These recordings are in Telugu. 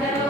అందరూ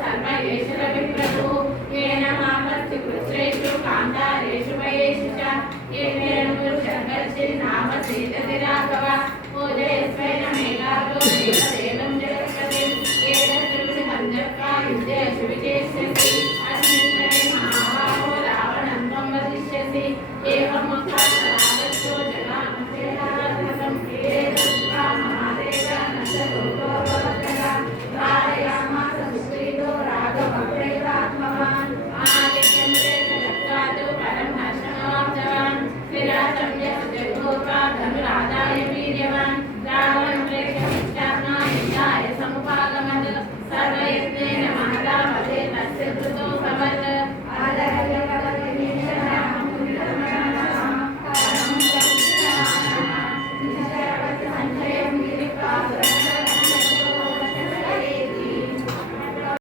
సర్వేశ్వరవిక్రతు ఏన మామస్తి కృత్రేషు కాంతారేషు మయేషు చ. ఏనేను శంకర్షి నామ సీతతి రాఘవ ఓ జయస్వైన మేఘాలో దేవదే